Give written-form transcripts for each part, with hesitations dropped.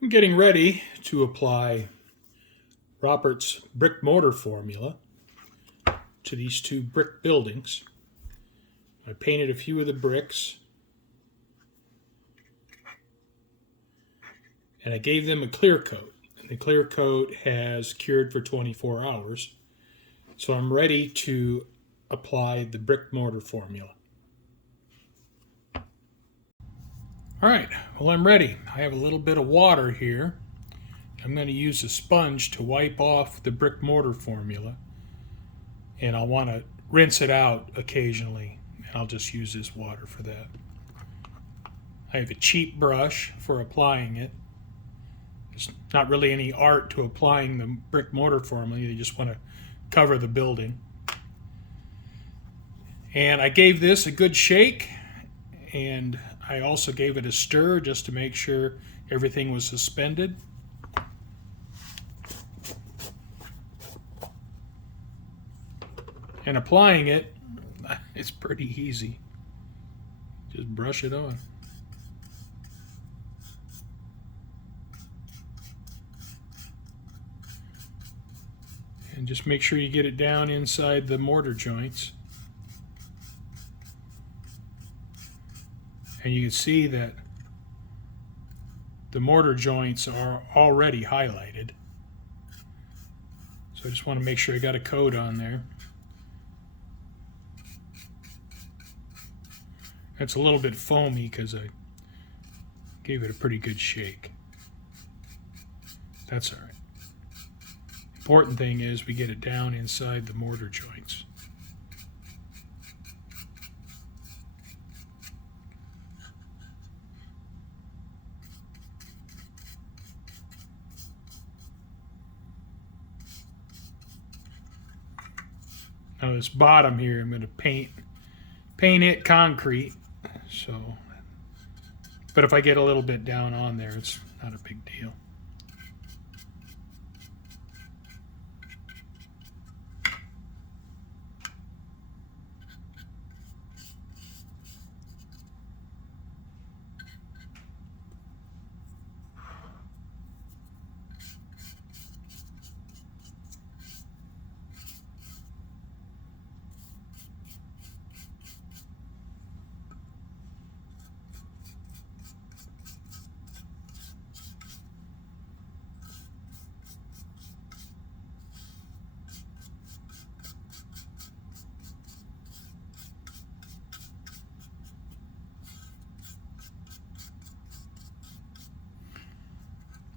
I'm getting ready to apply Robert's brick mortar formula to these two brick buildings. I painted a few of the bricks and I gave them a clear coat. And the clear coat has cured for 24 hours. So I'm ready to apply the brick mortar formula. All right, well, I'm ready. I have a little bit of water here. I'm going to use a sponge to wipe off the brick mortar formula, and I'll want to rinse it out occasionally, and I'll just use this water for that. I have a cheap brush for applying it. There's not really any art to applying the brick mortar formula. You just want to cover the building. And I gave this a good shake, and I also gave it a stir just to make sure everything was suspended. And applying it, it's pretty easy. Just brush it on. And just make sure you get it down inside the mortar joints. And you can see that the mortar joints are already highlighted. So I just want to make sure I got a coat on there. It's a little bit foamy because I gave it a pretty good shake. That's all right. Important thing is we get it down inside the mortar joints. Now this bottom here, I'm going to paint it concrete. So, but if I get a little bit down on there, it's not a big deal.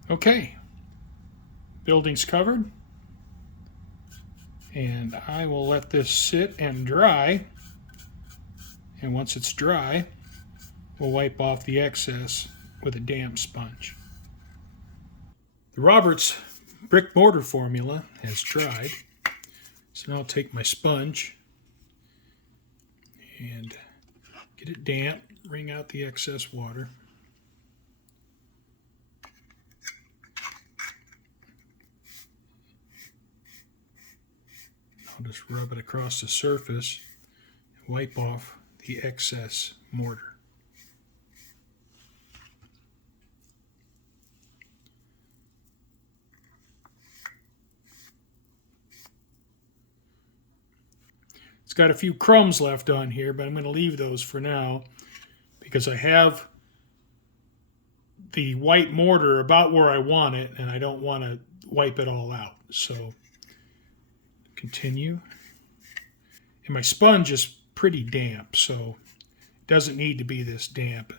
Okay, building's covered, and I will let this sit and dry, and once it's dry, we'll wipe off the excess with a damp sponge. The Roberts brick mortar formula has dried, so now I'll take my sponge and get it damp, wring out the excess water. I'll just rub it across the surface and wipe off the excess mortar. It's got a few crumbs left on here, but I'm going to leave those for now because I have the white mortar about where I want it, and I don't want to wipe it all out. So continue. And my sponge is pretty damp, so it doesn't need to be this damp.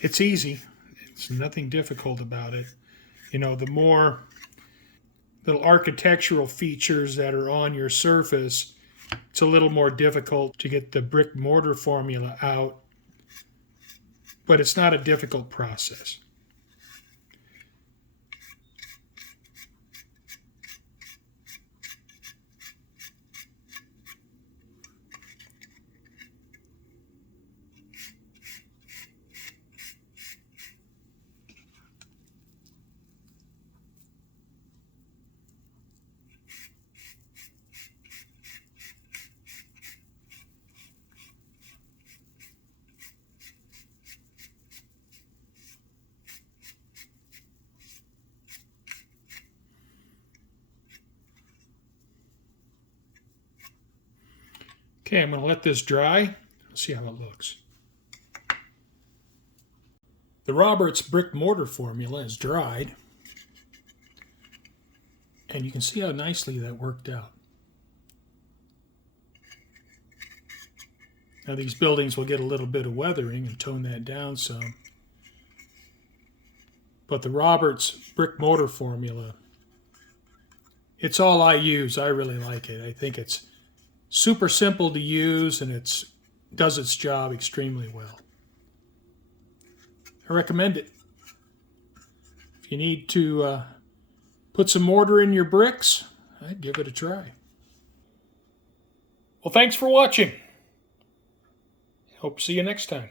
It's easy. It's nothing difficult about it. You know, the more little architectural features that are on your surface, it's a little more difficult to get the brick mortar formula out, but it's not a difficult process. Okay, I'm going to let this dry. Let's see how it looks. The Roberts brick mortar formula is dried, and you can see how nicely that worked out. Now these buildings will get a little bit of weathering and tone that down some. But the Roberts brick mortar formula, it's all I use. I really like it. I think it's super simple to use, and it does its job extremely well. I recommend it. If you need to put some mortar in your bricks, I'd give it a try. Well, thanks for watching. Hope to see you next time.